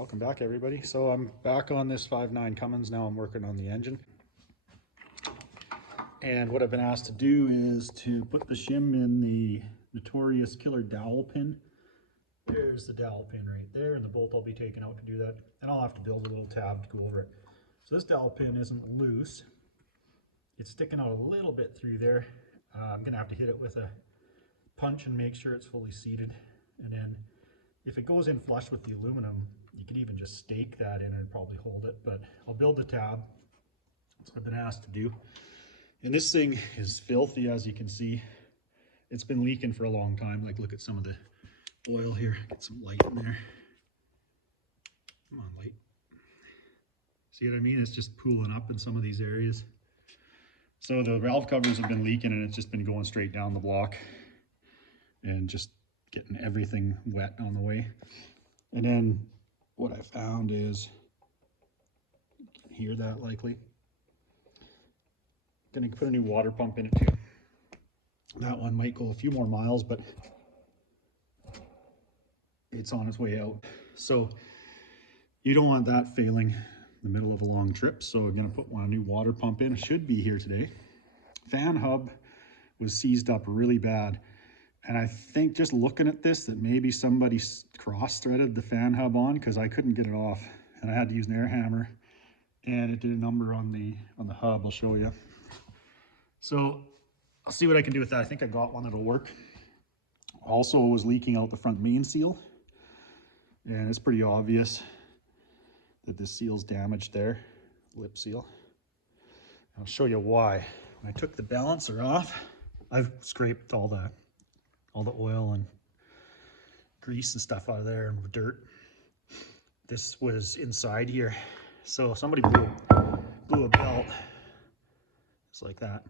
welcome back everybody. So I'm back on this 5.9 Cummins now. I'm working on the engine. And what I've been asked to do is to put the shim in the notorious killer dowel pin. There's the dowel pin right there, and the bolt I'll be taking out to do that. And I'll have to build a little tab to go over it. So this dowel pin isn't loose. It's sticking out a little bit through there. I'm gonna have to hit it with a punch and make sure it's fully seated. And then if it goes in flush with the aluminum, you could even just stake that in and it'd probably hold it, but I'll build the tab. That's what I've been asked to do. And this thing is filthy, as you can see. It's been leaking for a long time. Like, look at some of the oil here. Get some light in there. Come on, light. See what I mean? It's just pooling up in some of these areas. So the valve covers have been leaking and it's just been going straight down the block and just getting everything wet on the way. And then what I found is, you can hear that likely. Gonna put a new water pump in it too. That one might go a few more miles, but it's on its way out. So you don't want that failing in the middle of a long trip. So I'm gonna put a new water pump in. It should be here today. Fan hub was seized up really bad. And I think just looking at this, that maybe somebody cross-threaded the fan hub on, because I couldn't get it off. And I had to use an air hammer, and it did a number on the hub. I'll show you. So I'll see what I can do with that. I think I got one that'll work. Also, was leaking out the front main seal, and it's pretty obvious that this seal's damaged there, lip seal. I'll show you why. When I took the balancer off, I've scraped all the oil and grease and stuff out of there and dirt. This was inside here. So somebody blew a belt, just like that.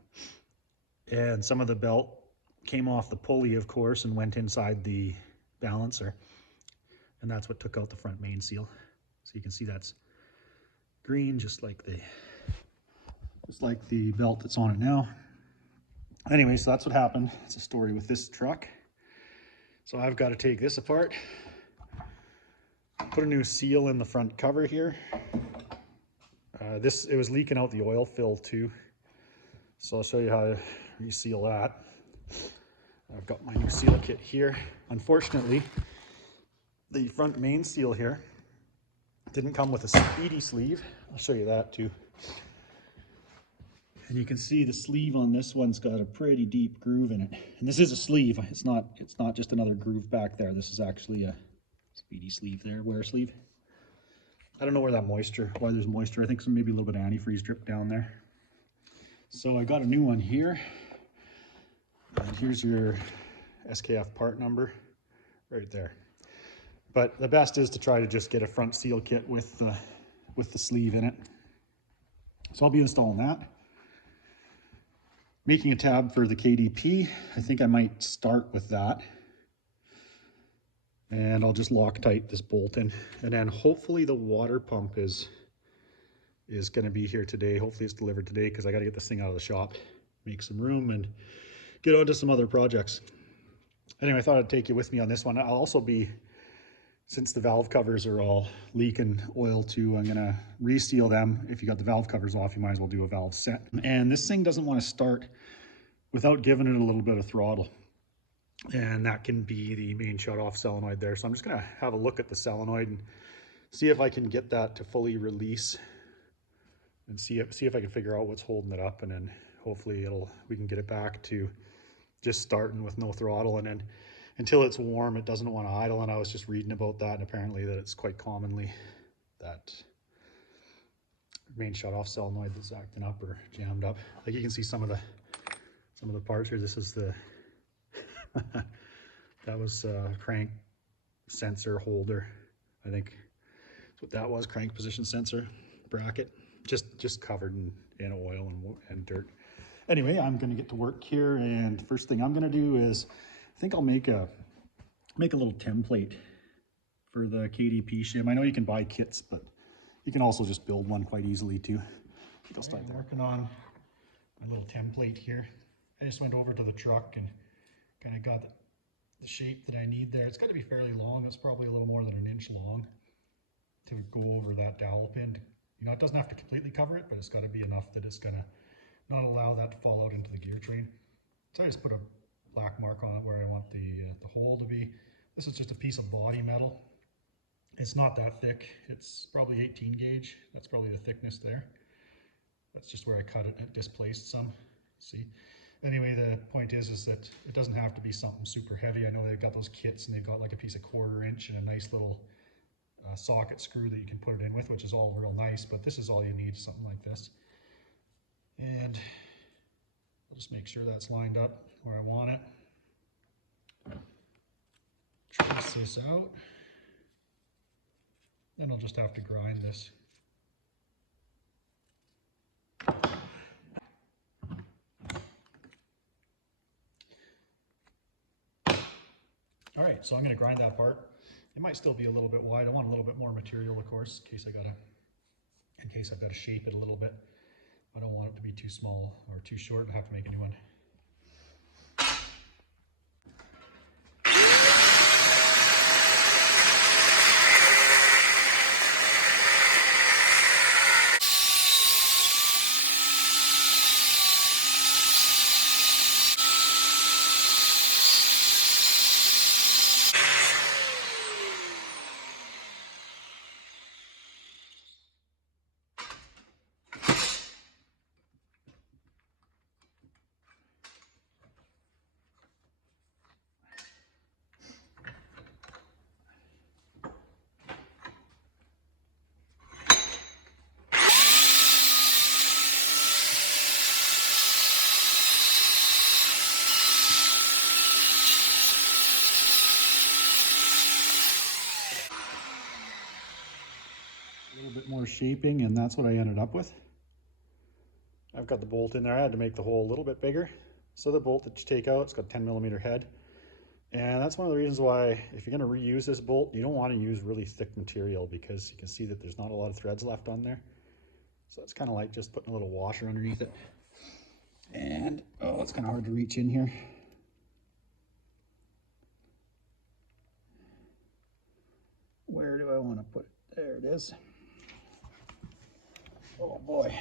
And some of the belt came off the pulley, of course, and went inside the balancer. And that's what took out the front main seal. So you can see that's green, just like the belt that's on it now. Anyway, so that's what happened. It's a story with this truck. So I've got to take this apart, put a new seal in the front cover here. It was leaking out the oil fill too. So I'll show you how to reseal that. I've got my new seal kit here. Unfortunately, the front main seal here didn't come with a speedy sleeve. I'll show you that too. And you can see the sleeve on this one's got a pretty deep groove in it. And this is a sleeve. It's not just another groove back there. This is actually a speedy sleeve there, wear sleeve. I don't know why there's moisture. I think maybe a little bit of antifreeze drip down there. So I got a new one here. And here's your SKF part number right there. But the best is to try to just get a front seal kit with the sleeve in it. So I'll be installing that. Making a tab for the KDP. I think I might start with that. And I'll just Loctite this bolt in. And then hopefully the water pump is going to be here today. Hopefully it's delivered today, because I got to get this thing out of the shop, make some room, and get on to some other projects. Anyway, I thought I'd take you with me on this one. I'll also be, since the valve covers are all leaking oil too, I'm gonna reseal them. If you got the valve covers off, you might as well do a valve set. And this thing doesn't want to start without giving it a little bit of throttle. And that can be the main shut-off solenoid there. So I'm just gonna have a look at the solenoid and see if I can get that to fully release, and see if I can figure out what's holding it up, and then hopefully we can get it back to just starting with no throttle. And then until it's warm, it doesn't want to idle. And I was just reading about that, and apparently that it's quite commonly that main shut-off solenoid that's acting up or jammed up. Like you can see some of the parts here. This is the that was a crank sensor holder. I think that's what that was, crank position sensor bracket, just covered in oil and dirt. Anyway, I'm going to get to work here, and first thing I'm going to do is, I think I'll make a little template for the KDP shim. I know you can buy kits, but you can also just build one quite easily too. I think I'll start there. Working on my little template here. I just went over to the truck and kind of got the shape that I need there. It's got to be fairly long. It's probably a little more than an inch long to go over that dowel pin. You know, it doesn't have to completely cover it, but it's got to be enough that it's going to not allow that to fall out into the gear train. So I just put a black mark on it where I want the hole to be. This is just a piece of body metal. It's not that thick. It's probably 18 gauge. That's probably the thickness there. That's just where I cut it. It displaced some. See? Anyway, the point is that it doesn't have to be something super heavy. I know they've got those kits and they've got like a piece of 1/4 inch and a nice little socket screw that you can put it in with, which is all real nice, but this is all you need, something like this. And I'll just make sure that's lined up where I want it. Trace this out. Then I'll just have to grind this. All right, so I'm going to grind that part. It might still be a little bit wide. I want a little bit more material, of course, in case I've got to shape it a little bit. I don't want it to be too small or too short and have to make a new one. A little bit more shaping, and that's what I ended up with. I've got the bolt in there. I had to make the hole a little bit bigger. So the bolt that you take out, it's got a 10mm head. And that's one of the reasons why, if you're going to reuse this bolt, you don't want to use really thick material, because you can see that there's not a lot of threads left on there. So it's kind of like just putting a little washer underneath it. And, oh, it's kind of hard to reach in here. Where do I want to put it? There it is. Oh boy.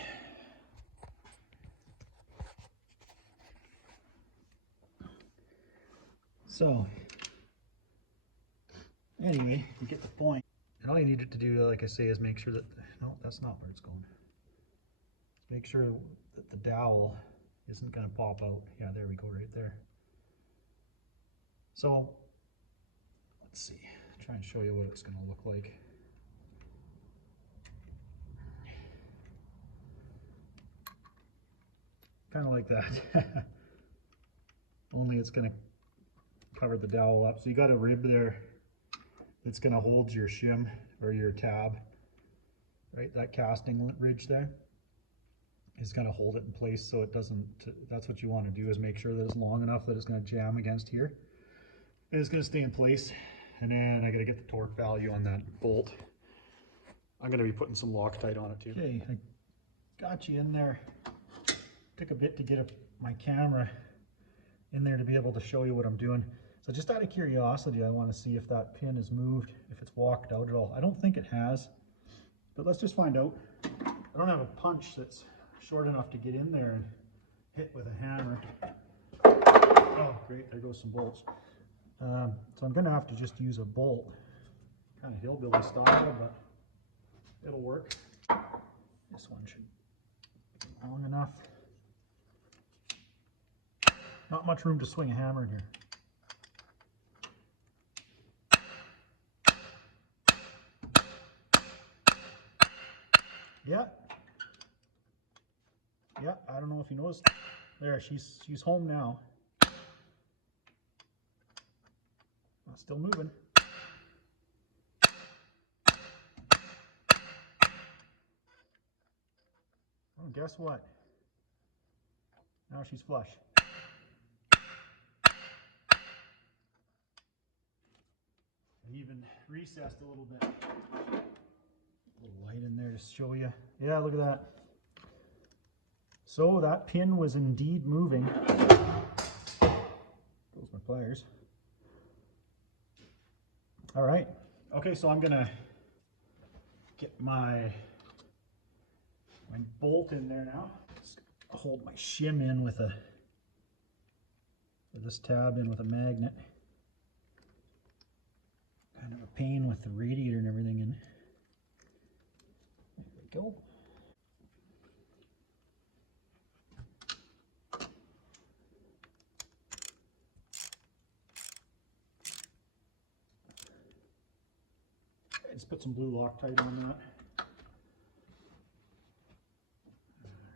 So, anyway, you get the point. And all you need it to do, like I say, is make sure that, no, that's not where it's going. Make sure that the dowel isn't going to pop out. Yeah, there we go, right there. So, let's see. Try and show you what it's going to look like. Kind of like that. Only it's going to cover the dowel up. So you got a rib there that's going to hold your shim or your tab. Right, that casting ridge there is going to hold it in place so it doesn't, that's what you want to do, is make sure that it's long enough that it's going to jam against here. And it's going to stay in place. And then I got to get the torque value on that bolt. I'm going to be putting some Loctite on it too. Okay, I got you in there. Took a bit to get my camera in there to be able to show you what I'm doing. So just out of curiosity, I want to see if that pin is moved, if it's walked out at all. I don't think it has, but let's just find out. I don't have a punch that's short enough to get in there and hit with a hammer. Oh, great, there goes some bolts. So I'm going to have to just use a bolt, kind of hillbilly style, but it'll work. This one should be long enough. Not much room to swing a hammer in here. Yeah. Yeah, I don't know if you noticed. There, she's home now. Still moving. Oh, guess what? Now she's flush. I even recessed a little bit. A little light in there to show you. Yeah, look at that. So that pin was indeed moving. Goes my pliers. All right. Okay, so I'm gonna Get my bolt in there now. Just hold my shim in with this tab in with a magnet. Kind of a pain with the radiator and everything in. There we go. Just put some blue Loctite on that.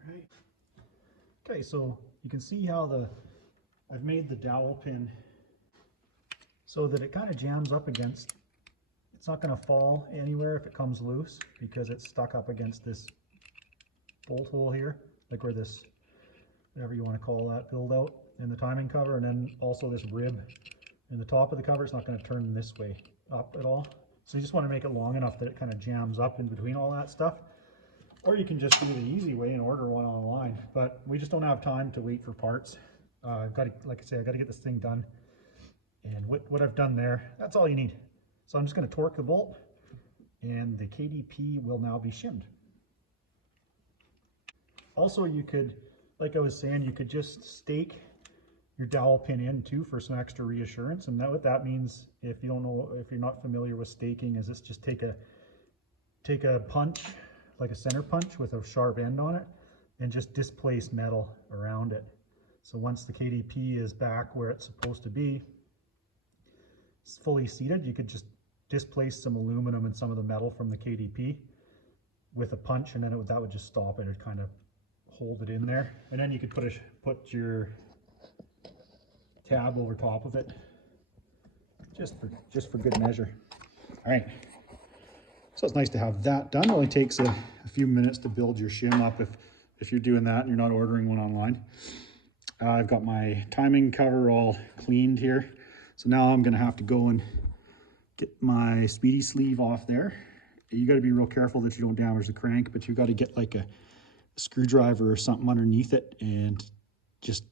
Alright. Okay, so you can see how I've made the dowel pin so that it kind of jams up against, it's not going to fall anywhere if it comes loose because it's stuck up against this bolt hole here, like where this, whatever you want to call that, build out in the timing cover, and then also this rib in the top of the cover. It's not going to turn this way up at all. So you just want to make it long enough that it kind of jams up in between all that stuff. Or you can just do the easy way and order one online. But we just don't have time to wait for parts. I've got to, like I say, I've got to get this thing done. And what I've done there, that's all you need. So I'm just going to torque the bolt, and the KDP will now be shimmed. Also, you could, like I was saying, you could just stake your dowel pin in too for some extra reassurance. And what that means, if you don't know, if you're not familiar with staking, is this just take a punch, like a center punch with a sharp end on it, and just displace metal around it. So once the KDP is back where it's supposed to be, it's fully seated, you could just displace some aluminum and some of the metal from the KDP with a punch, and then that would just stop it. It'd kind of hold it in there, and then you could put your tab over top of it, just for good measure. All right, so it's nice to have that done. It only takes a few minutes to build your shim up if you're doing that and you're not ordering one online. I've got my timing cover all cleaned here, so now I'm going to have to go and get my speedy sleeve off there. You got to be real careful that you don't damage the crank, but you got to get like a screwdriver or something underneath it and just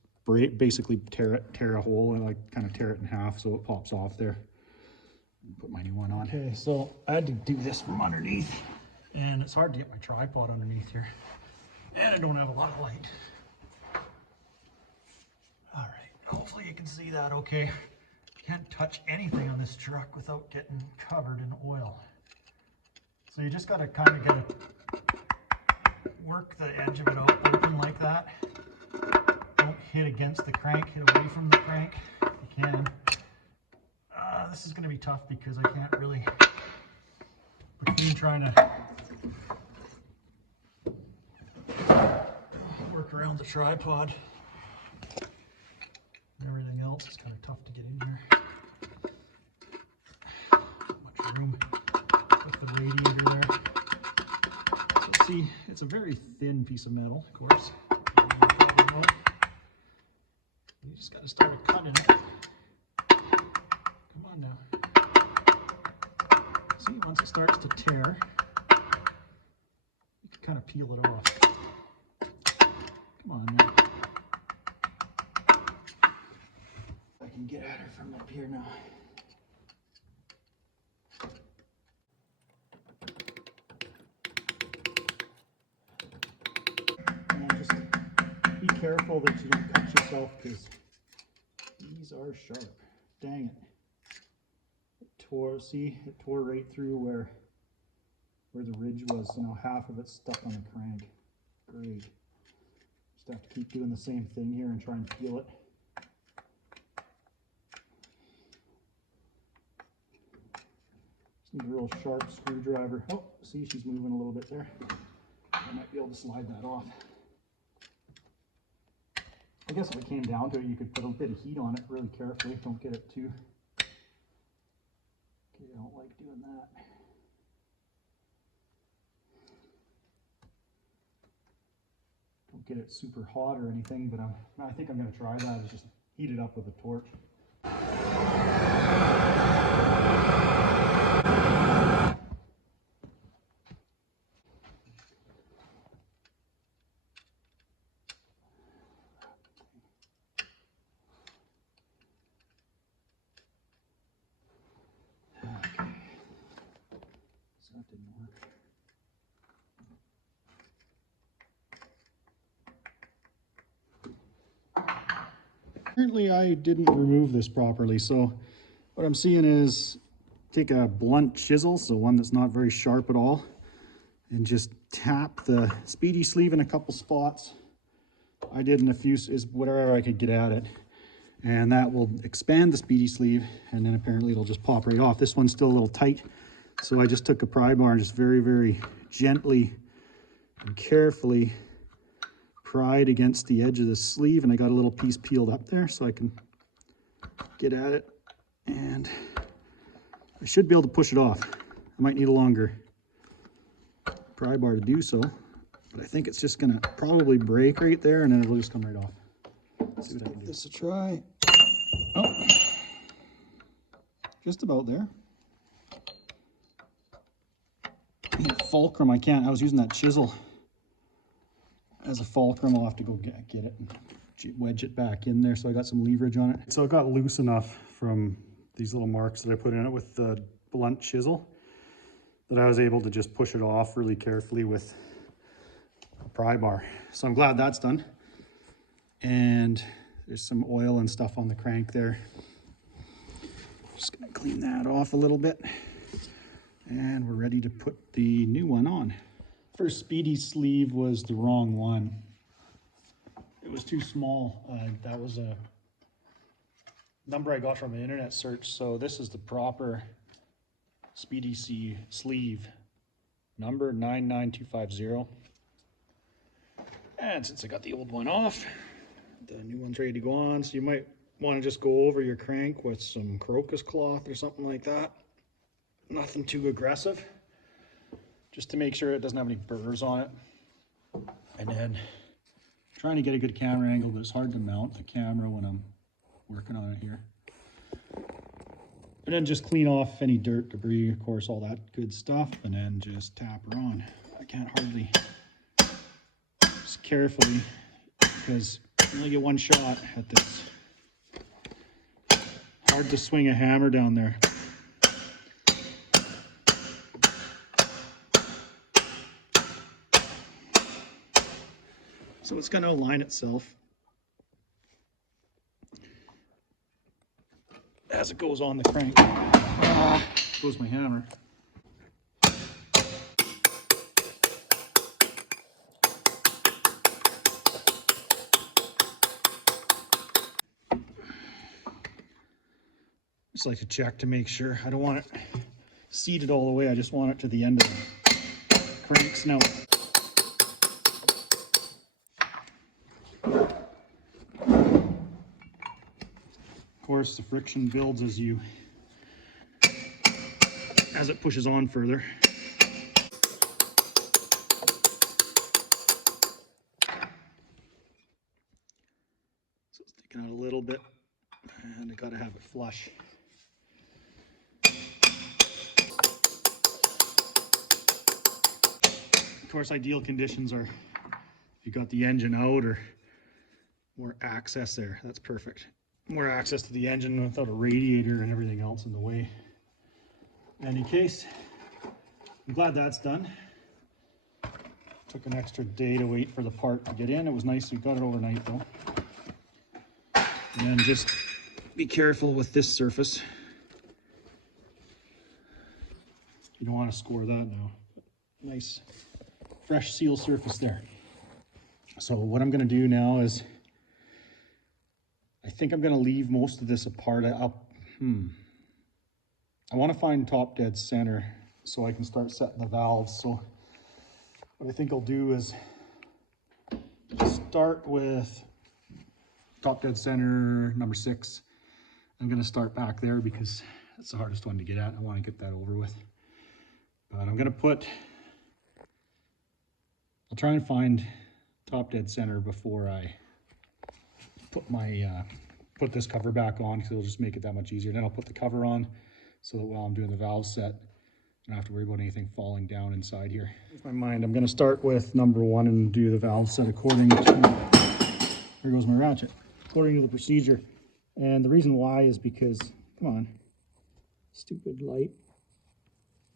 basically tear a hole and like kind of tear it in half so it pops off there. Put my new one on. Okay, so I had to do this from underneath, and it's hard to get my tripod underneath here, and I don't have a lot of light. All right, hopefully you can see that okay. Can't touch anything on this truck without getting covered in oil. So you just got to kind of work the edge of it out open like that. Don't hit against the crank, hit away from the crank if you can. This is going to be tough because I can't really, between trying to work around the tripod and everything else, it's kind of tough to get in here. Not much room with the radiator there. So see, it's a very thin piece of metal, of course. You just got to start cutting it. Come on now. See, once it starts to tear, you can kind of peel it off. Come on now. I can get at her from up here now. And just be careful that you don't cut yourself, because these are sharp. Dang it. It tore right through where the ridge was, so now half of it's stuck on the crank. Great. Just have to keep doing the same thing here and try and peel it. Just need a real sharp screwdriver. Oh, see, she's moving a little bit there. I might be able to slide that off. I guess if it came down to it, you could put a bit of heat on it really carefully. Don't get it too... I don't like doing that. Don't get it super hot or anything, but I think I'm going to try that. Is just heat it up with a torch. Okay. So that didn't work. apparently I didn't remove this properly. So what I'm seeing is take a blunt chisel, so one that's not very sharp at all, and just tap the speedy sleeve in a couple spots. I did in a few, is whatever I could get at it. And that will expand the speedy sleeve, and then apparently it'll just pop right off. This one's still a little tight, so I just took a pry bar and just very, very gently and carefully pried against the edge of the sleeve, and I got a little piece peeled up there so I can get at it, and I should be able to push it off. I might need a longer pry bar to do so, but I think it's just gonna probably break right there, and then it'll just come right off. Let's see what I can do. Give this a try. Oh, just about there. Fulcrum, I was using that chisel as a fulcrum. I'll have to go get it and wedge it back in there so I got some leverage on it. So it got loose enough from these little marks that I put in it with the blunt chisel that I was able to just push it off really carefully with a pry bar. So I'm glad that's done. And there's some oil and stuff on the crank there. Just gonna clean that off a little bit. And we're ready to put the new one on. First speedy sleeve was the wrong one. It was too small. That was a number I got from an internet search. So this is the proper speedy sleeve, number 99250. And since I got the old one off, the new one's ready to go on. So you might want to just go over your crank with some crocus cloth or something like that. Nothing too aggressive, just to make sure it doesn't have any burrs on it. And then trying to get a good camera angle, but it's hard to mount the camera when I'm working on it here. And then just clean off any dirt, debris, of course, all that good stuff, and then just tap her on. I can't hardly, just carefully, because you only get one shot at this. Hard to swing a hammer down there. So it's going to align itself as it goes on the crank. Goes my hammer. Just like to check to make sure. I don't want it seated all the way. I just want it to the end of the crank snout. Of course, the friction builds as it pushes on further. So it's sticking out a little bit, and I gotta have it flush. Of course, ideal conditions are if you got the engine out or more access there. That's perfect. More access to the engine without a radiator and everything else in the way. In any case, I'm glad that's done. Took an extra day to wait for the part to get in. It was nice we got it overnight though. And then just be careful with this surface. You don't want to score that now. Nice fresh seal surface there. So what I'm going to do now is I think I'm going to leave most of this apart. I want to find top dead center so I can start setting the valves. So what I think I'll do is start with top dead center number 6. I'm going to start back there because that's the hardest one to get at. I want to get that over with. But I'm going to I'll try and find top dead center before I put my put this cover back on, because it'll just make it that much easier. Then I'll put the cover on so that while I'm doing the valve set, I don't have to worry about anything falling down inside here. With my mind, I'm going to start with number 1 and do the valve set according to, there goes my ratchet, according to the procedure. And the reason why is because, come on, stupid light.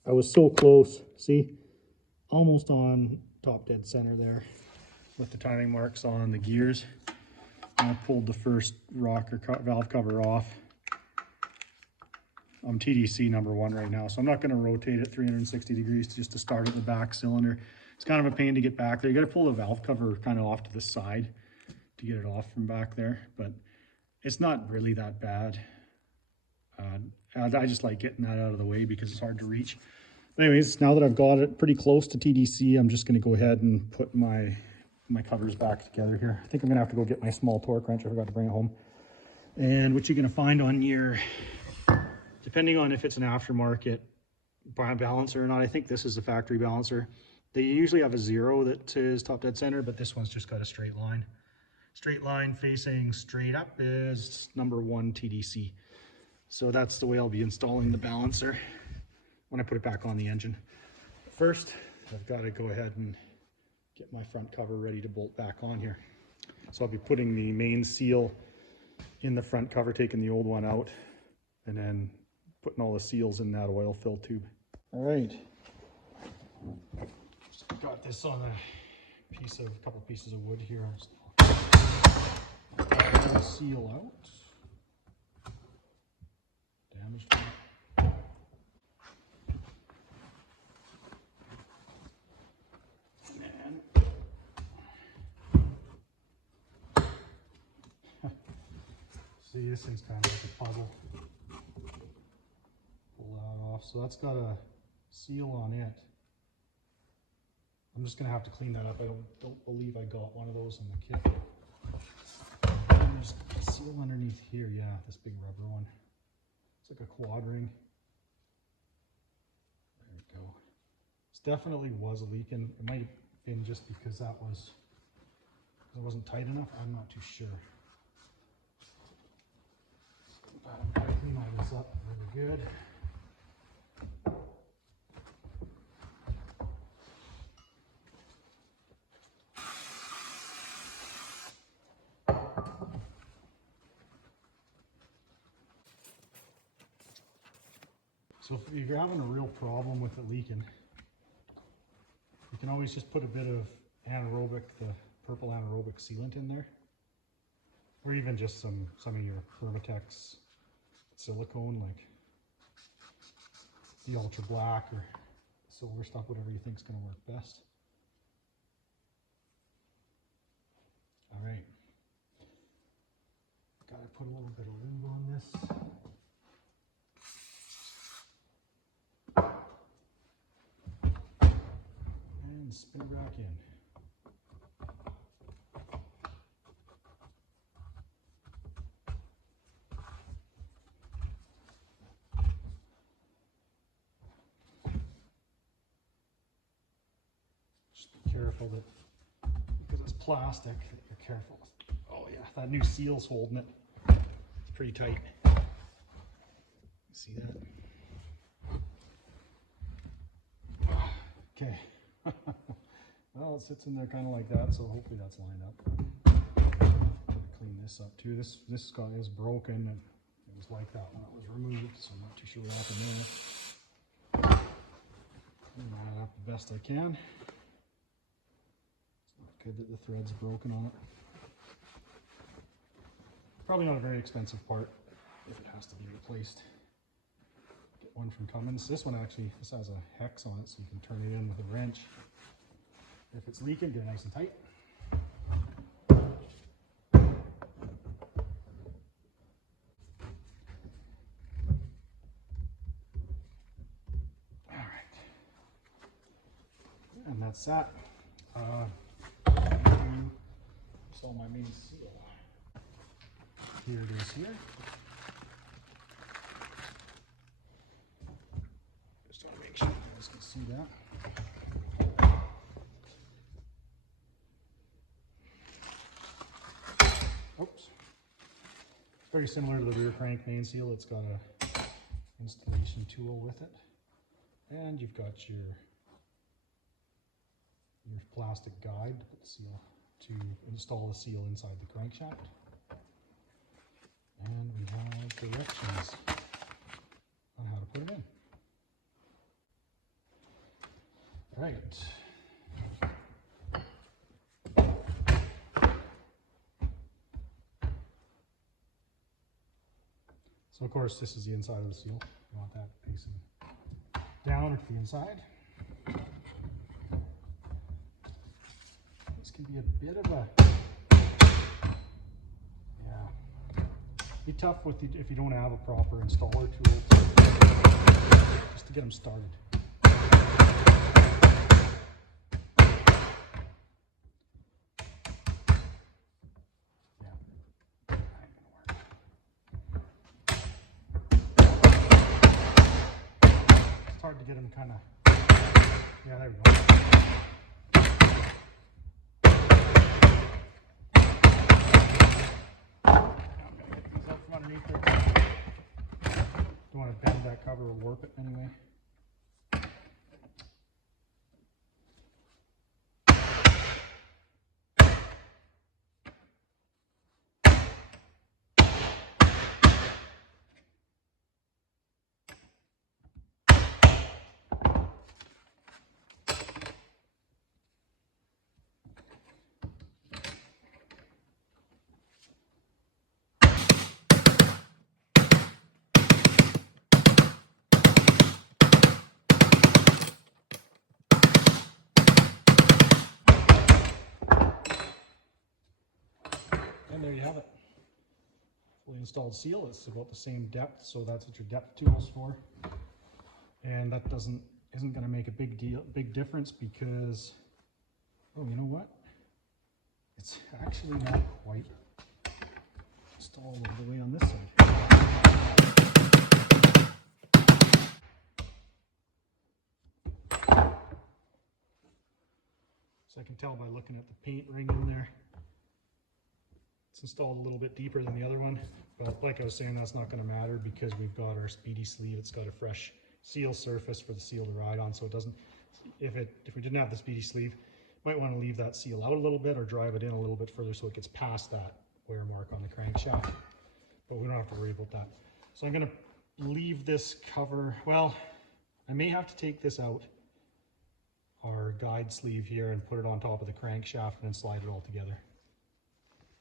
I was so close, see, almost on top dead center there with the timing marks on the gears. I pulled the first rocker valve cover off. I'm TDC number 1 right now, so I'm not going to rotate it 360 degrees just to start at the back cylinder. It's kind of a pain to get back there. You got to pull the valve cover kind of off to the side to get it off from back there, but it's not really that bad. I just like getting that out of the way because it's hard to reach. But anyways, now that I've got it pretty close to TDC, I'm just going to go ahead and put my covers back together here. I think I'm going to have to go get my small torque wrench. I forgot to bring it home. And what you're going to find on your, depending on if it's an aftermarket balancer or not, I think this is a factory balancer. They usually have a 0 that is top dead center, but this one's just got a straight line. Straight line facing straight up is number 1 TDC. So that's the way I'll be installing the balancer when I put it back on the engine. First, I've got to go ahead and get my front cover ready to bolt back on here. So I'll be putting the main seal in the front cover, taking the old one out, and then putting all the seals in that oil fill tube. All right. Just got this on a couple pieces of wood here. Seal out. Damaged. See, this thing's kind of like a puzzle. Pull that off. So that's got a seal on it. I'm just gonna have to clean that up. I don't believe I got one of those in the kit. And there's a seal underneath here. Yeah, this big rubber one. It's like a quad ring. There we go. This definitely was leaking. It might have been just because it wasn't tight enough. I'm not too sure. But I'm going to clean all this up really good. So if you're having a real problem with it leaking, you can always just put a bit of anaerobic, the purple anaerobic sealant in there, or even just some of your Permatex silicone, like the ultra black or silver stuff, whatever you think is going to work best. All right, got to put a little bit of lube on this. And spin it back in. Just be careful that, because it's plastic, that you're careful. Oh yeah, that new seal's holding it. It's pretty tight. See that? Okay. Well, it sits in there kind of like that, so hopefully that's lined up. Clean this up too. This guy is broken, and it was like that when it was removed, so I'm not too sure what happened there. Clean that up the best I can. It's not good that the thread's broken on it. Probably not a very expensive part if it has to be replaced. Get one from Cummins. This one actually, this has a hex on it, so you can turn it in with a wrench. If it's leaking, get it nice and tight. All right, and that's that. Saw my main seal. Here it is here. Just want to make sure you guys can see that. Oops. Very similar to the rear crank main seal. It's got a installation tool with it, and you've got your plastic guide to put the seal, to install the seal inside the crankshaft. And we have directions on how to put it in. Right. So of course this is the inside of the seal. You want that facing down at the inside. This can be a bit of a, yeah, be tough with if you don't have a proper installer tool just to get them started. Hard to get them kind of, yeah, there we go. I'm going to get these out from underneath there. Don't want to bend that cover or warp it anyway. And there you have it. Fully installed seal. It's about the same depth, so that's what your depth tool's for. And that isn't going to make a big difference because, oh, you know what? It's actually not quite installed all the way on this side. So I can tell by looking at the paint ring in there. It's installed a little bit deeper than the other one, but like I was saying, that's not going to matter because we've got our speedy sleeve. It's got a fresh seal surface for the seal to ride on, so it doesn't, if we didn't have the speedy sleeve, might want to leave that seal out a little bit or drive it in a little bit further so it gets past that wear mark on the crankshaft, but we don't have to worry about that. So I'm going to leave this cover, well, I may have to take this out, our guide sleeve here, and put it on top of the crankshaft and then slide it all together.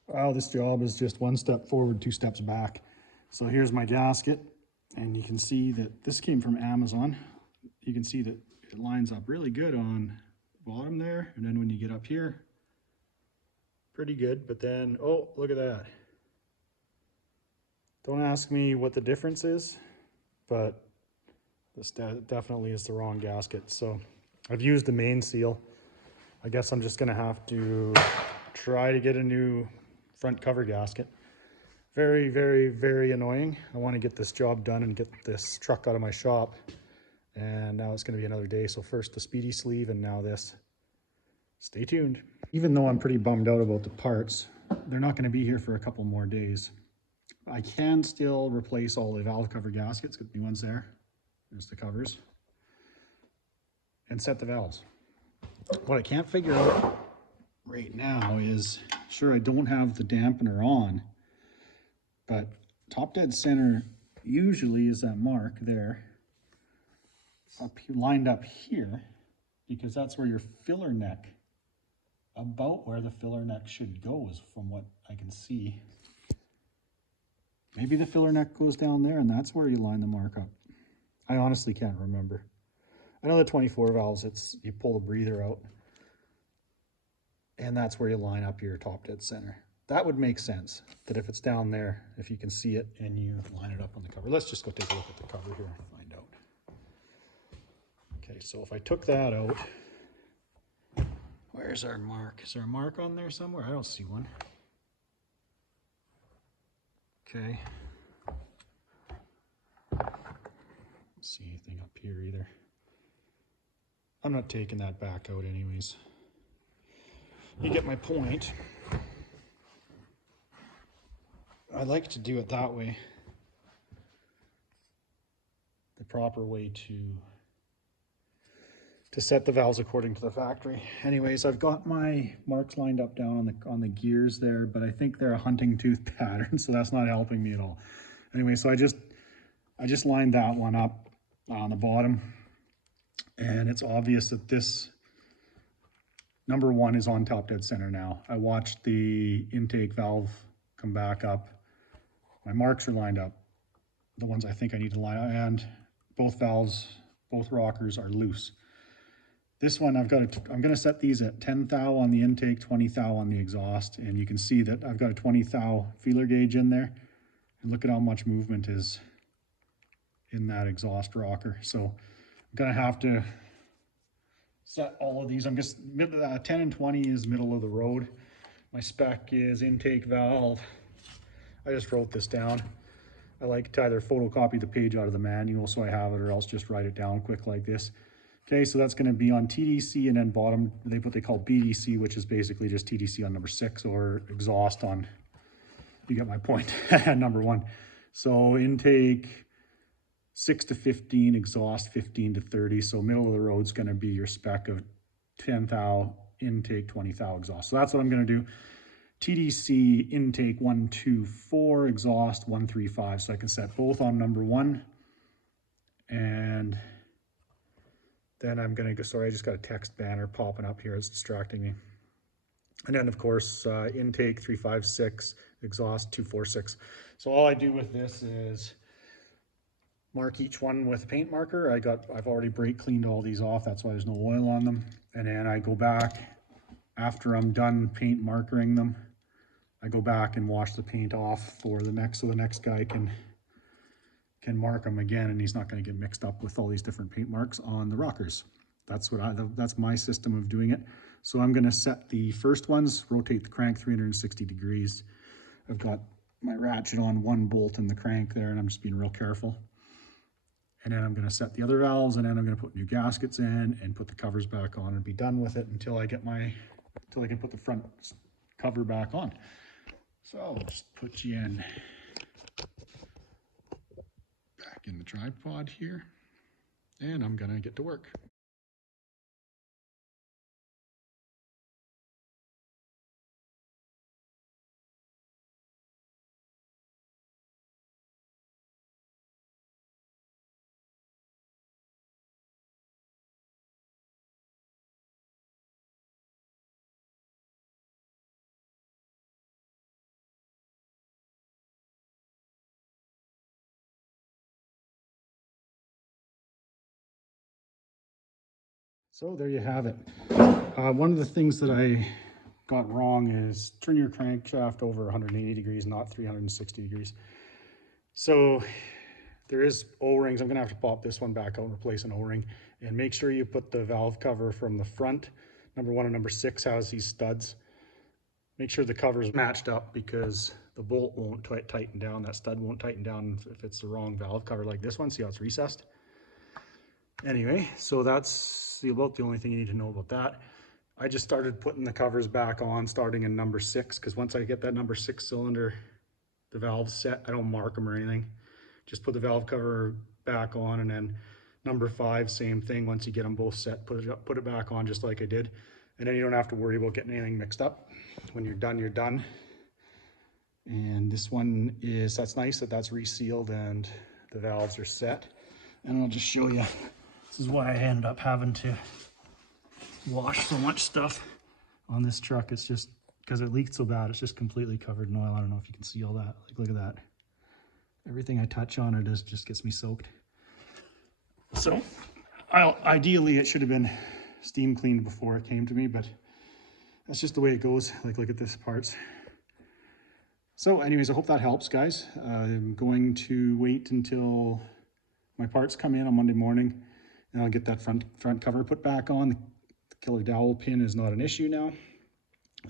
Wow, this job is just one step forward, two steps back. So here's my gasket, and you can see that this came from Amazon. You can see that it lines up really good on the bottom there, and then when you get up here, pretty good, but then, oh, look at that. Don't ask me what the difference is, but this definitely is the wrong gasket. So I've used the main seal. I guess I'm just gonna have to try to get a new front cover gasket. Very, very, very annoying. I want to get this job done and get this truck out of my shop, and now it's going to be another day. So first the speedy sleeve and now this. Stay tuned. Even though I'm pretty bummed out about the parts, they're not going to be here for a couple more days. I can still replace all the valve cover gaskets, get the new ones there. There's the covers. And set the valves. What I can't figure out right now is, sure, I don't have the dampener on, but top dead center usually is that mark there, up here, lined up here, because that's where your filler neck, about where the filler neck should go is from what I can see. Maybe the filler neck goes down there and that's where you line the mark up. I honestly can't remember. I know the 24 valves, it's you pull the breather out, and that's where you line up your top dead center. That would make sense, that if it's down there, if you can see it and you line it up on the cover. Let's just go take a look at the cover here and find out. Okay, so if I took that out, where's our mark? Is there a mark on there somewhere? I don't see one. Okay. Don't see anything up here either. I'm not taking that back out anyways. You get my point. I like to do it that way. The proper way to set the valves according to the factory. Anyways, I've got my marks lined up down on the gears there, but I think they're a hunting tooth pattern, so that's not helping me at all. Anyway, so I just lined that one up on the bottom, and it's obvious that this number one is on top dead center now. I watched the intake valve come back up. My marks are lined up. the ones I think I need to line up, and both valves, both rockers are loose. This one I'm gonna set these at 10 thou on the intake, 20 thou on the exhaust, and you can see that I've got a 20 thou feeler gauge in there, and look at how much movement is in that exhaust rocker. So I'm gonna have to set all of these. I'm just 10 and 20 is middle of the road. My spec is intake valve. I just wrote this down. I like to either photocopy the page out of the manual so I have it, or else just write it down quick like this. Okay, so that's going to be on TDC, and then bottom, what they call BDC, which is basically just TDC on number 6, or exhaust on, you get my point, number 1. So intake 6 to 15, exhaust 15 to 30. So middle of the road is going to be your spec of 10 thou intake, 20 thou exhaust. So that's what I'm going to do. TDC intake 124, exhaust 135. So I can set both on number 1. And then I'm going to go, sorry, I just got a text banner popping up here. It's distracting me. And then of course, intake 356, exhaust 246. So all I do with this is mark each one with a paint marker. I've already brake cleaned all these off. That's why there's no oil on them. And then I go back after I'm done paint markering them. I go back and wash the paint off for the next, so the next guy can mark them again, and he's not going to get mixed up with all these different paint marks on the rockers. That's my system of doing it. So I'm going to set the first ones, rotate the crank 360 degrees. I've got my ratchet on one bolt in the crank there, and I'm just being real careful. And then I'm going to set the other valves, and then I'm going to put new gaskets in and put the covers back on and be done with it until I can put the front cover back on. So I'll just put you back in the tripod here, and I'm going to get to work. So there you have it. One of the things that I got wrong is turn your crankshaft over 180 degrees, not 360 degrees. So there is O-rings. I'm gonna have to pop this one back out and replace an O-ring. And make sure you put the valve cover from the front. Number 1 and number 6 has these studs. Make sure the cover's matched up, because the bolt won't tighten down. That stud won't tighten down if it's the wrong valve cover like this one. See how it's recessed? Anyway, so that's about the only thing you need to know about that. I just started putting the covers back on, starting in number 6, because once I get that number 6 cylinder, the valves set, I don't mark them or anything. Just put the valve cover back on, and then number 5, same thing. Once you get them both set, put it back on just like I did. And then you don't have to worry about getting anything mixed up. When you're done, you're done. And this one that's nice that that's resealed and the valves are set. And I'll just show you. This is why I ended up having to wash so much stuff on this truck. It's just because it leaked so bad. It's just completely covered in oil. I don't know if you can see all that. Like, look at that. Everything I touch on it just gets me soaked. So ideally it should have been steam cleaned before it came to me, but that's just the way it goes. Like, look at this parts. So anyways, I hope that helps, guys. I'm going to wait until my parts come in on Monday morning, and I'll get that front cover put back on. The killer dowel pin is not an issue now,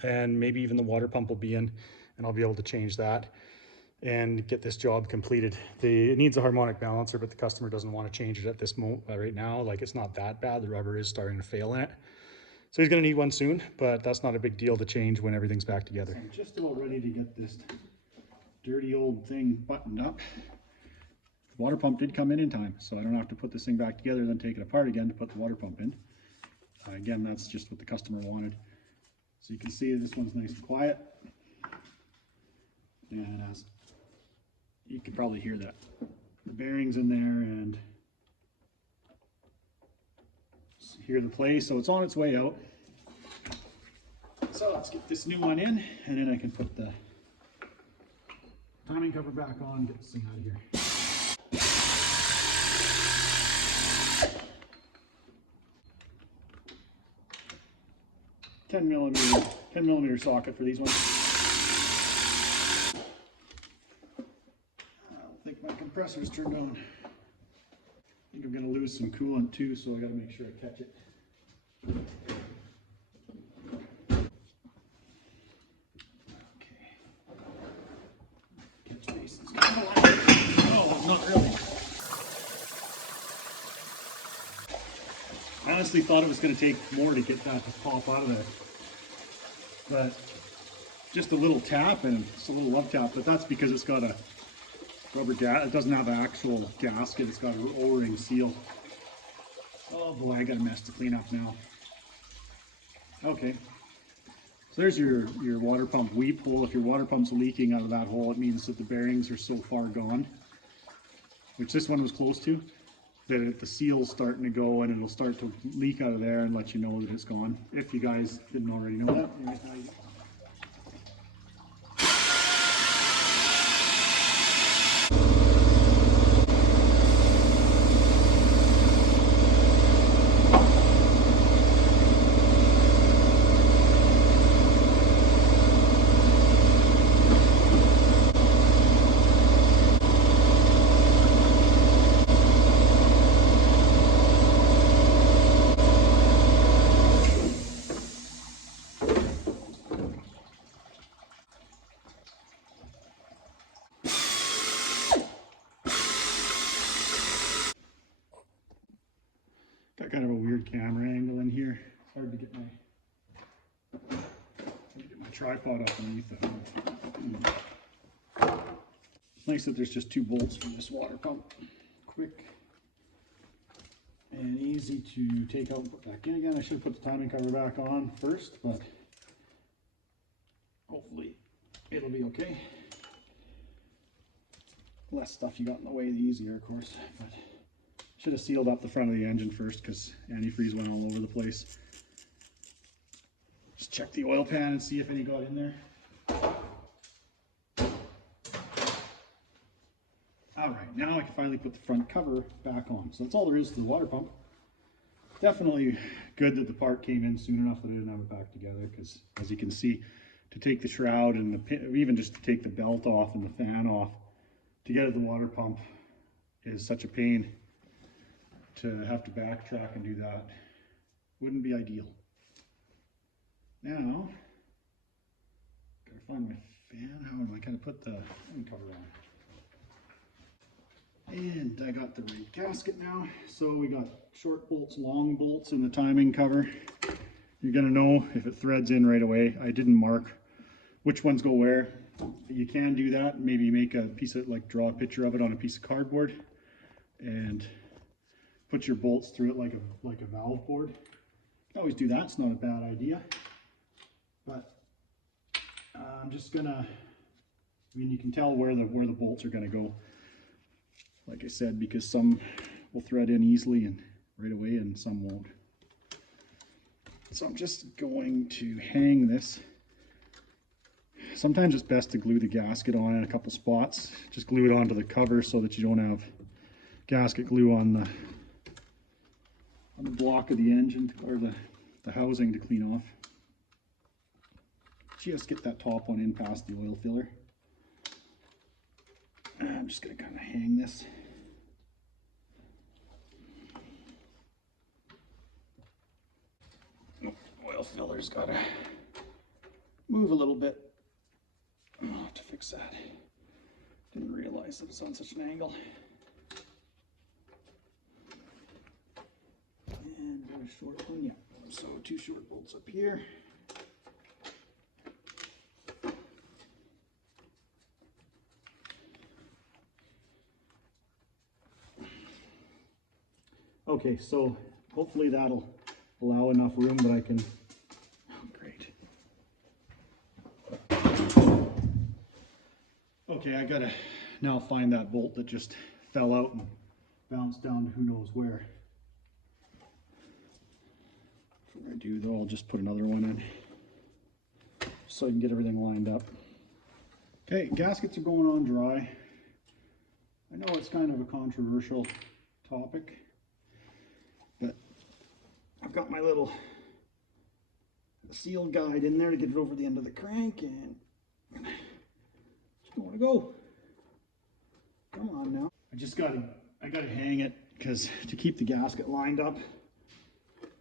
and maybe even the water pump will be in, and I'll be able to change that and get this job completed. It needs a harmonic balancer, but the customer doesn't want to change it at this moment right now. Like, it's not that bad. The rubber is starting to fail in it. So he's going to need one soon, but that's not a big deal to change when everything's back together. I'm just about ready to get this dirty old thing buttoned up. The water pump did come in time, so I don't have to put this thing back together, then take it apart again to put the water pump in. Again, that's just what the customer wanted. So you can see this one's nice and quiet. And as you can probably hear that, the bearings in there, and hear the play. So it's on its way out. So let's get this new one in, and then I can put the timing cover back on and get this thing out of here. 10 millimeter socket for these ones. I don't think my compressor's turned on. I think I'm going to lose some coolant too, so I got to make sure I catch it. Catch bases. Oh, not really. I honestly thought it was going to take more to get that to pop out of there. But just a little tap, and it's a little love tap, but that's because it's got a rubber it doesn't have an actual gasket, it's got an O-ring seal. Oh boy, I got a mess to clean up now. Okay, so there's your water pump weep hole. If your water pump's leaking out of that hole, it means that the bearings are so far gone, which this one was close to, that the seal's starting to go and it'll start to leak out of there and let you know that it's gone. If you guys didn't already know that. Got kind of a weird camera angle in here. It's hard to get my tripod up underneath the hood. It's nice that there's just 2 bolts for this water pump. Quick and easy to take out and put back in again. I should put the timing cover back on first, but hopefully it'll be okay. Less stuff you got in the way, the easier, of course. But should have sealed up the front of the engine first because antifreeze went all over the place. Just check the oil pan and see if any got in there. All right, now I can finally put the front cover back on. So that's all there is to the water pump. Definitely good that the part came in soon enough that I didn't have it back together, because as you can see, to take the shroud and even just to take the belt off and the fan off to get at the water pump is such a pain. To have to backtrack and do that wouldn't be ideal. Now, gotta find my fan. How am I gonna put the fan cover on? And I got the right gasket now. So we got short bolts, long bolts in the timing cover. You're gonna know if it threads in right away. I didn't mark which ones go where. You can do that. Maybe make a piece of, draw a picture of it on a piece of cardboard and put your bolts through it like a valve board. You can always do that, it's not a bad idea. But I'm just gonna, you can tell where the bolts are gonna go. Like I said, because some will thread in easily and right away and some won't. So I'm just going to hang this. Sometimes it's best to glue the gasket on in a couple spots. Just glue it onto the cover so that you don't have gasket glue on the block of the engine or the housing to clean off. Just get that top one in past the oil filler. I'm just going to kind of hang this. Oil filler's got to move a little bit to fix that. Didn't realize that it's on such an angle. And got a short one, yeah. So 2 short bolts up here. Okay, so hopefully that'll allow enough room that I can, oh great. Okay, I gotta now find that bolt that just fell out and bounced down to who knows where. What I do though, I'll just put another one in so I can get everything lined up. Okay, gaskets are going on dry. I know it's kind of a controversial topic, but I've got my little seal guide in there to get it over the end of the crank, and just don't want to go. Come on now. I gotta hang it because to keep the gasket lined up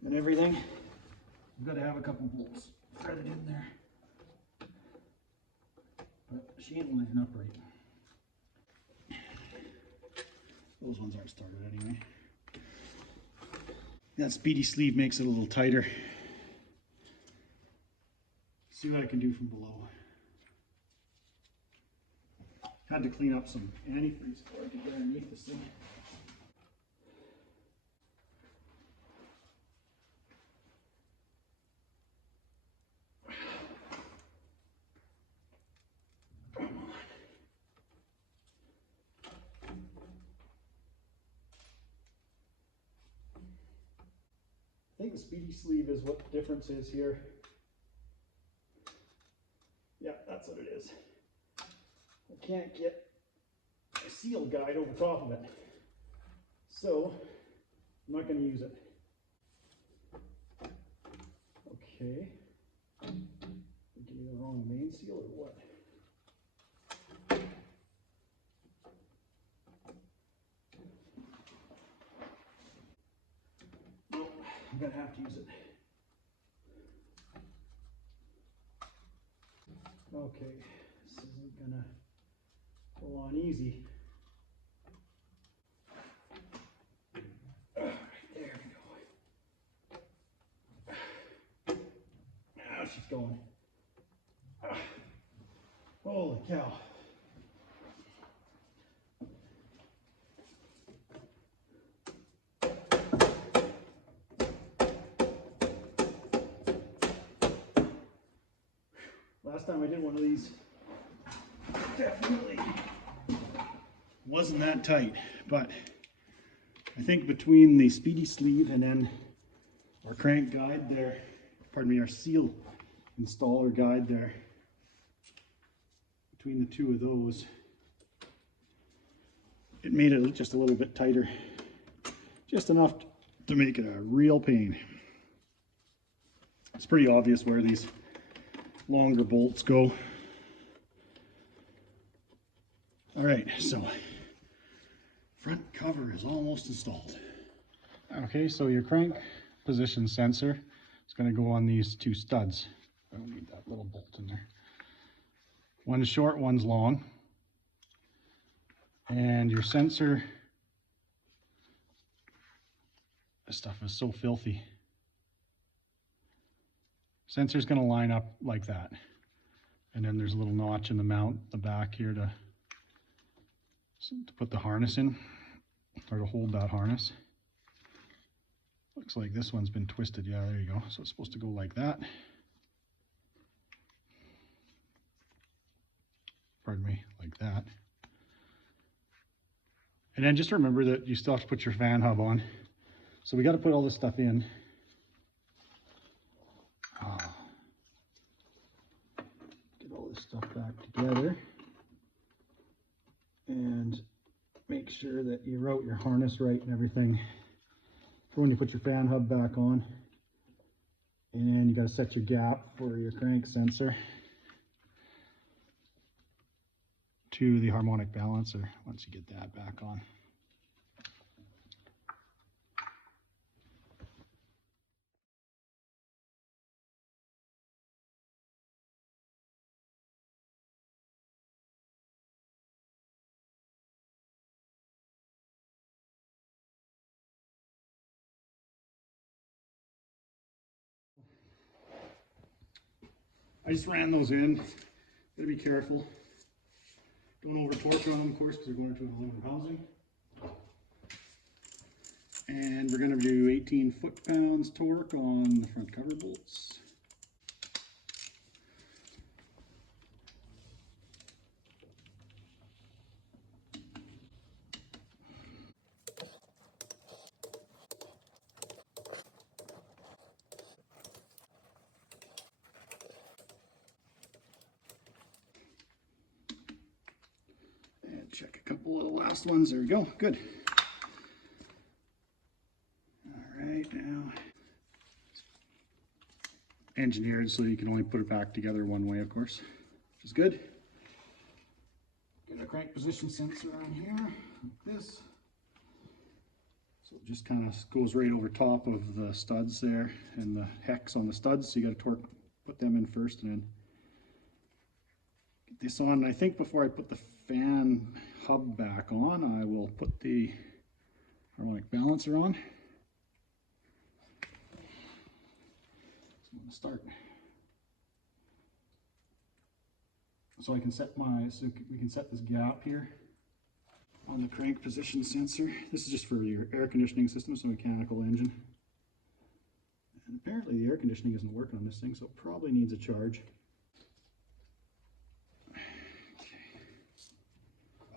and everything, I've got to have a couple bolts threaded in there. But she ain't lining up right. Those ones aren't started anyway. That speedy sleeve makes it a little tighter. See what I can do from below. Had to clean up some antifreeze before I could get underneath this thing. I think the speedy sleeve is what the difference is here. Yeah, that's what it is. I can't get a seal guide over top of it, so I'm not going to use it. Okay, give me the wrong main seal or what? Nope, I'm going to have to use it. Okay, this isn't going to go on easy. There we go. Now she's going. Holy cow. Last time I did one of these, definitely wasn't that tight, but I think between the speedy sleeve and then our crank guide there, pardon me, our seal installer guide there, between the two of those, it made it just a little bit tighter, just enough to make it a real pain. It's pretty obvious where these longer bolts go. All right, so front cover is almost installed. Okay, so your crank position sensor is going to go on these two studs. I don't need that little bolt in there. One's short, one's long. And your sensor, this stuff is so filthy. Sensor's going to line up like that. And then there's a little notch in the mount, the back here to put the harness in, or to hold that harness. Looks like this one's been twisted. Yeah, there you go. So it's supposed to go like that. Pardon me, like that. And then just remember that you still have to put your fan hub on. So we got to put all this stuff in. Get all this stuff back together. And make sure that you route your harness right and everything for when you put your fan hub back on. And you got to set your gap for your crank sensor to the harmonic balancer once you get that back on. I just ran those in. Gotta be careful. Don't over torque on them, of course, because they're going into an aluminum housing. And we're going to do 18 foot-pounds torque on the front cover bolts. And check a couple of the last ones. There we go. Good. All right, now engineered so you can only put it back together one way, of course, which is good. Get a crank position sensor on here, like this. So it just kind of goes right over top of the studs there and the hex on the studs. So you got to torque, put them in first and then get this on. And I think before I put the fan hub back on, I will put the harmonic balancer on. So I'm going to start. So I can set so we can set this gap here on the crank position sensor. This is just for your air conditioning system, it's a mechanical engine. And apparently the air conditioning isn't working on this thing, so it probably needs a charge. Okay.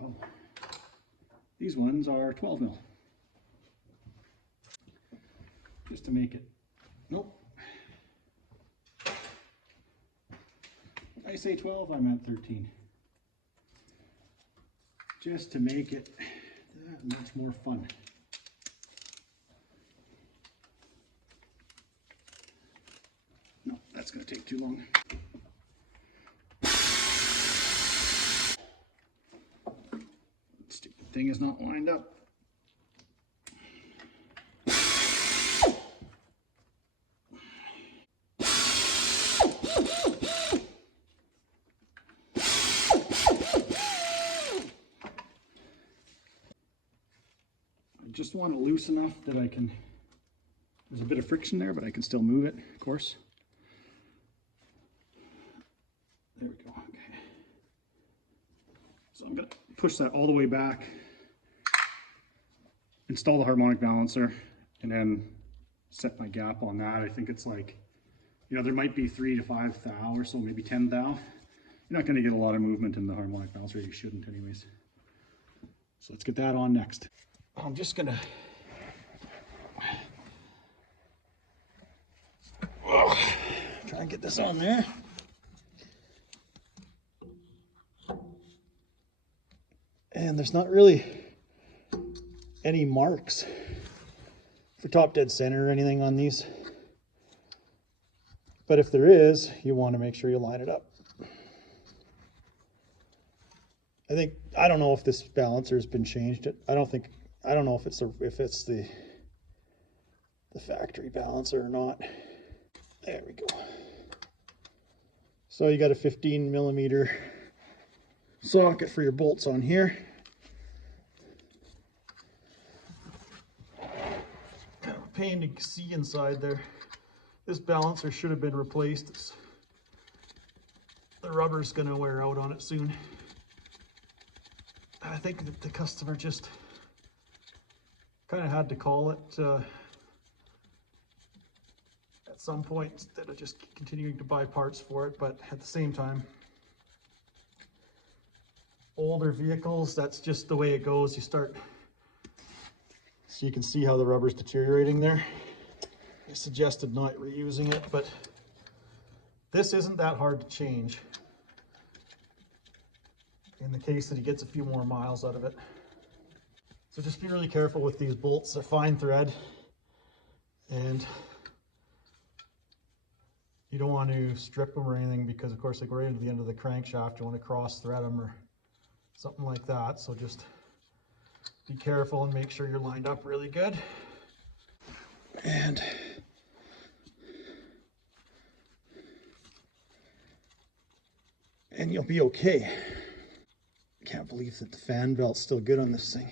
Oh. These ones are 12 mil. Just to make it, nope. I say 12, I meant 13. Just to make it that much more fun. No, that's going to take too long. Stupid thing is not lined up. Just want it loose enough that I can, there's a bit of friction there, but I can still move it, of course. There we go, okay. So I'm gonna push that all the way back, install the harmonic balancer, and then set my gap on that. I think it's like, you know, there might be 3 to 5 thou or so, maybe 10 thou. You're not gonna get a lot of movement in the harmonic balancer, you shouldn't anyways. So let's get that on next. I'm just gonna try and get this on there. And there's not really any marks for top dead center or anything on these. But if there is, you want to make sure you line it up. I don't know if this balancer has been changed. I don't know if it's the factory balancer or not. There we go. So you got a 15 millimeter socket for your bolts on here. Kind of a pain to see inside there. This balancer should have been replaced. The rubber's going to wear out on it soon. I think that the customer just kind of had to call it at some point instead of just continuing to buy parts for it. But at the same time, older vehicles, that's just the way it goes. You start, so you can see how the rubber's deteriorating there. I suggested not reusing it, but this isn't that hard to change in the case that he gets a few more miles out of it. So just be really careful with these bolts. They're fine thread, and you don't want to strip them or anything because of course they go right into the end of the crankshaft. You want to cross thread them or something like that. So just be careful and make sure you're lined up really good. And you'll be okay. Can't believe that the fan belt's still good on this thing.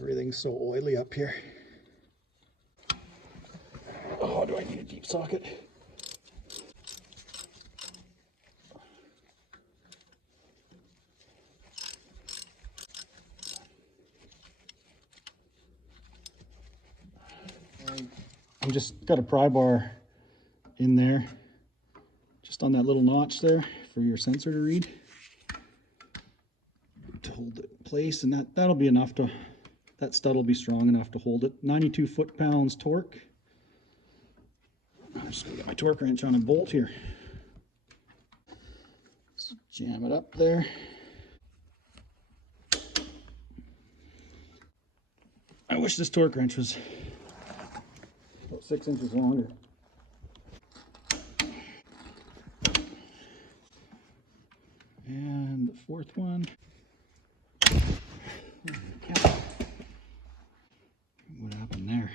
Everything's so oily up here. Oh, do I need a deep socket? I'm just got a pry bar in there, just on that little notch there for your sensor to read, to hold it in place, and that'll be enough to, that stud will be strong enough to hold it. 92 foot-pounds torque. I'm just gonna get my torque wrench on a bolt here. Just jam it up there. I wish this torque wrench was about 6 inches longer. And the fourth one. What happened there?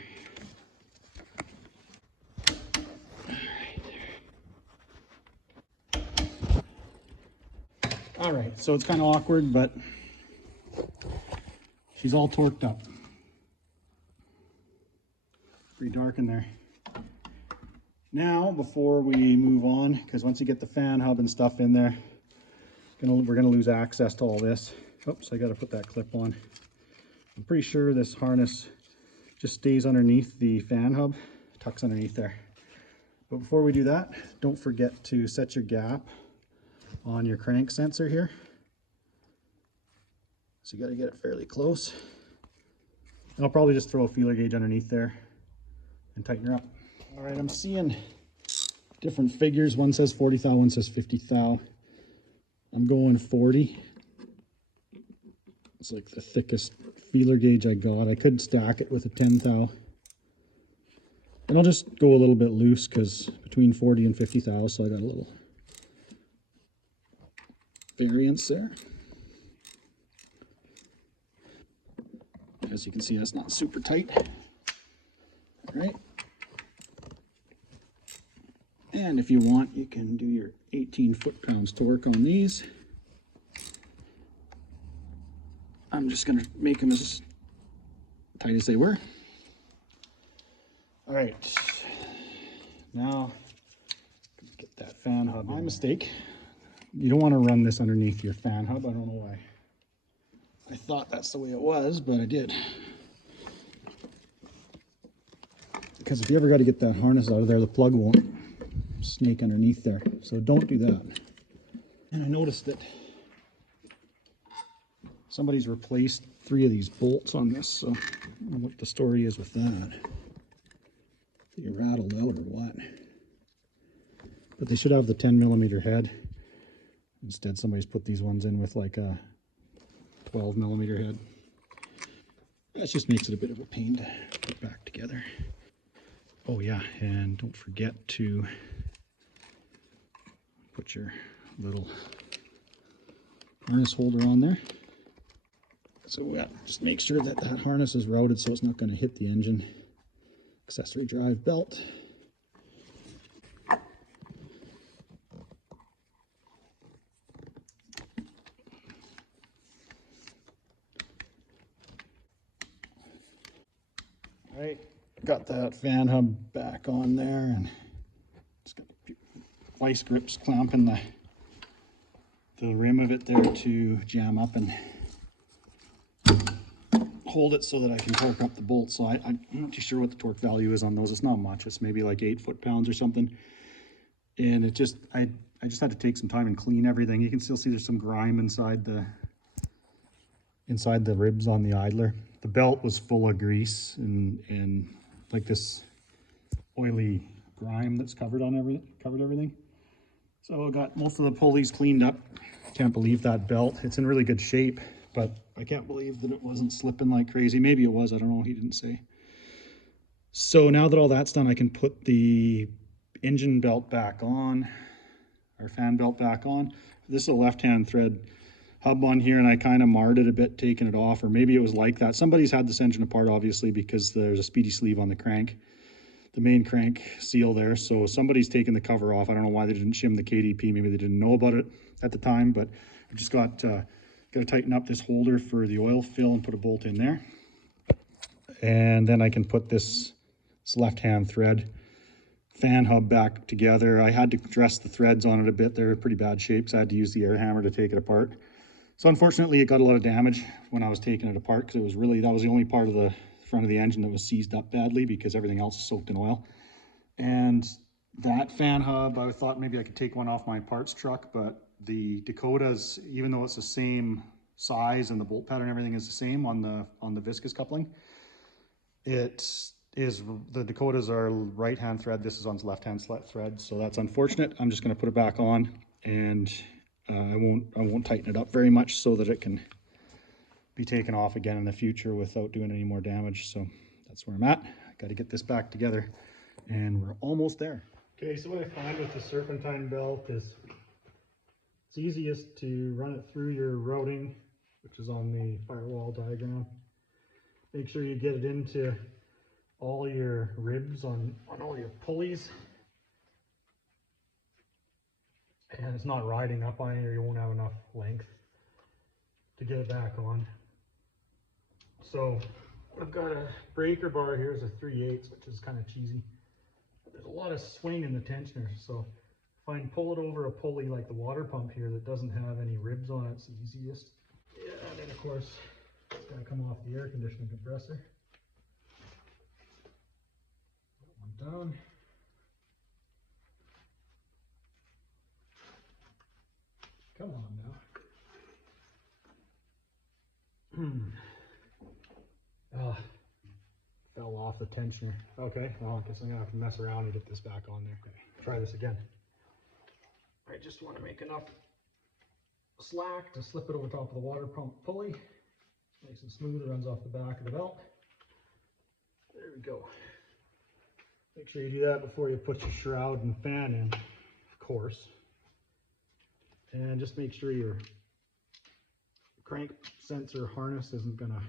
All right, so it's kind of awkward, but she's all torqued up. Pretty dark in there. Now, before we move on, because once you get the fan hub and stuff in there, we're gonna lose access to all this. Oops, I gotta put that clip on. I'm pretty sure this harness just stays underneath the fan hub, tucks underneath there. But before we do that, don't forget to set your gap on your crank sensor here. So you gotta get it fairly close. And I'll probably just throw a feeler gauge underneath there and tighten her up. All right, I'm seeing different figures. One says 40 thou, one says 50 thou. I'm going 40. It's like the thickest feeler gauge I got. I could stack it with a 10 thou. And I'll just go a little bit loose because between 40 and 50 thou, so I got a little variance there. As you can see, that's not super tight. All right. And if you want, you can do your 18 foot-pounds torque on these. I'm just going to make them as tight as they were. All right. Now, get that fan hub. My mistake. You don't want to run this underneath your fan hub. I don't know why. I thought that's the way it was, but I did. Because if you ever got to get that harness out of there, the plug won't snake underneath there. So don't do that. And I noticed that somebody's replaced 3 of these bolts on this, so I don't know what the story is with that. They rattled out or what. But they should have the 10mm head. Instead, somebody's put these ones in with like a 12mm head. That just makes it a bit of a pain to put back together. Oh yeah, and don't forget to put your little harness holder on there. So yeah, just make sure that that harness is routed so it's not going to hit the engine accessory drive belt. All right, got that fan hub back on there, and it's got vice grips clamping the rim of it there to jam up and hold it so that I can torque up the bolts. So I'm not too sure what the torque value is on those. It's not much. It's maybe like 8 foot-pounds or something. And it just, I just had to take some time and clean everything. You can still see there's some grime inside the ribs on the idler. The belt was full of grease and like this oily grime that's covered everything. So I got most of the pulleys cleaned up. Can't believe that belt. It's in really good shape, but I can't believe that it wasn't slipping like crazy. Maybe it was, I don't know, he didn't say. So now that all that's done, I can put the engine belt back on, our fan belt back on. This is a left-hand thread hub on here, and I kind of marred it a bit taking it off, or maybe it was like that. Somebody's had this engine apart, obviously, because there's a speedy sleeve on the crank, the main crank seal there. So somebody's taken the cover off. I don't know why they didn't shim the KDP. Maybe they didn't know about it at the time, but I just got to tighten up this holder for the oil fill and put a bolt in there. And then I can put this left-hand thread fan hub back together. I had to dress the threads on it a bit. They're in pretty bad shape, so I had to use the air hammer to take it apart. So unfortunately, it got a lot of damage when I was taking it apart, because it was really, that was the only part of the front of the engine that was seized up badly, because everything else is soaked in oil. And that fan hub, I thought maybe I could take one off my parts truck, but the Dakotas, even though it's the same size and the bolt pattern, everything is the same on the viscous coupling, the Dakotas are right-hand thread. This is on left-hand thread, so that's unfortunate. I'm just going to put it back on, and I won't tighten it up very much so that it can be taken off again in the future without doing any more damage. So that's where I'm at. I got to get this back together, and we're almost there. Okay, so what I find with the serpentine belt is it's easiest to run it through your routing, which is on the firewall diagram. Make sure you get it into all your ribs on all your pulleys. And it's not riding up on it, or you won't have enough length to get it back on. So I've got a breaker bar here, it's a 3/8, which is kind of cheesy. There's a lot of swing in the tensioner, so if I can pull it over a pulley like the water pump here that doesn't have any ribs on it, it's the easiest. Yeah, and then of course it's got to come off the air conditioning compressor. Put one down. Come on now. Oh, fell off the tensioner. Okay, well, I guess I'm gonna have to mess around and get this back on there. Okay, try this again. I just want to make enough slack to slip it over top of the water pump pulley. Nice and smooth, it runs off the back of the belt. There we go. Make sure you do that before you put your shroud and fan in, of course. And just make sure your crank sensor harness isn't gonna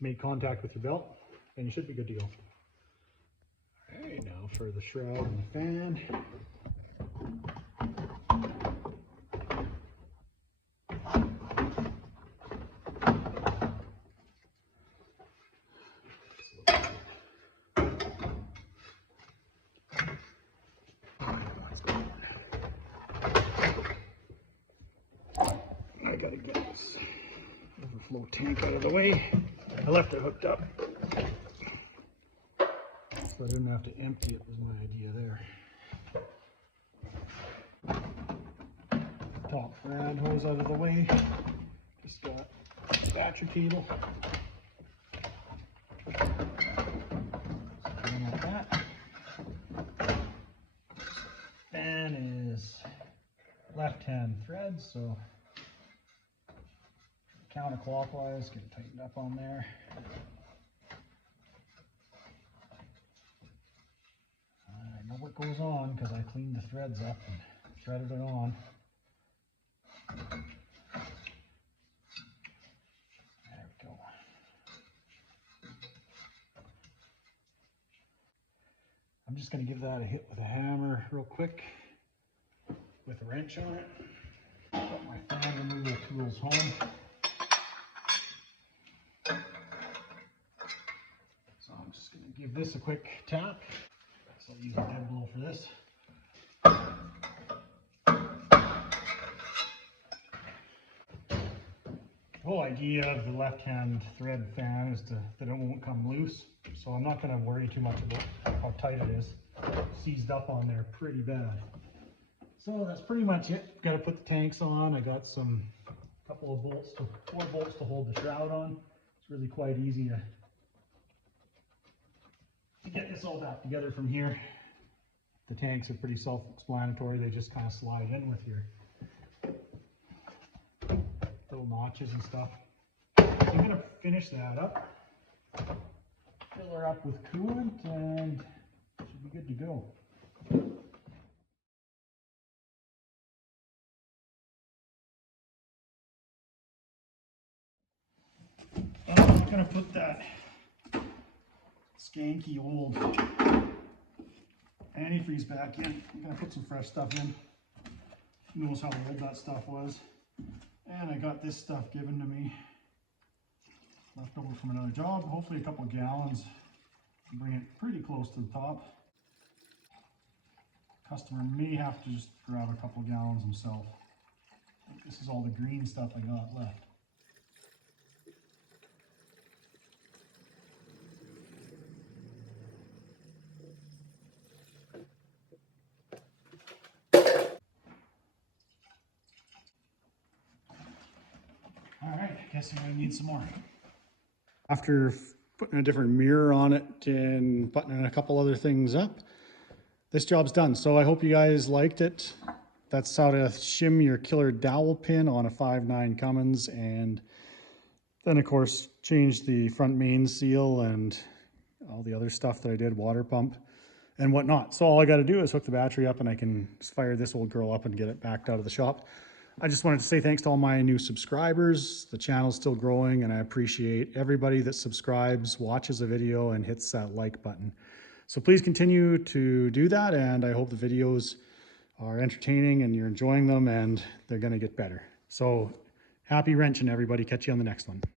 make contact with your belt, and you should be good to go. All right, now for the shroud and the fan. I gotta get this overflow tank out of the way. I left it hooked up, so I didn't have to empty it, was my idea there. Top rad hose out of the way. Just got the battery cable. Something like that. Fan is left-hand thread, so counterclockwise, get it tightened up on there. I know what goes on because I cleaned the threads up and threaded it on. There we go. I'm just going to give that a hit with a hammer real quick with a wrench on it. Got my fan removal tools home. So I'm just going to give this a quick tap. So I'll use a dead blow for this. The whole idea of the left-hand thread fan is that it won't come loose. So I'm not going to worry too much about how tight it is. It's seized up on there pretty bad. So that's pretty much it. Got to put the tanks on. I got couple of bolts, 4 bolts to hold the shroud on. It's really quite easy to get this all back together from here. The tanks are pretty self-explanatory. They just kind of slide in with your little notches and stuff. So I'm going to finish that up, fill her up with coolant, and should be good to go. I'm going to put that skanky old antifreeze back in. I'm going to put some fresh stuff in. Who knows how old that stuff was. And I got this stuff given to me, left over from another job. Hopefully a couple gallons. Bring it pretty close to the top. Customer may have to just grab a couple gallons himself. I think this is all the green stuff I got left. All right, I guess I'm gonna need some more. After putting a different mirror on it and buttoning a couple other things up, this job's done. So I hope you guys liked it. That's how to shim your killer dowel pin on a 5.9 Cummins, and then of course change the front main seal and all the other stuff that I did, water pump. and whatnot. So all I got to do is hook the battery up and I can fire this old girl up and get it backed out of the shop. I just wanted to say thanks to all my new subscribers. The channel's still growing and I appreciate everybody that subscribes, watches a video, and hits that like button. So please continue to do that, and I hope the videos are entertaining and you're enjoying them, and they're going to get better. So happy wrenching, everybody. Catch you on the next one.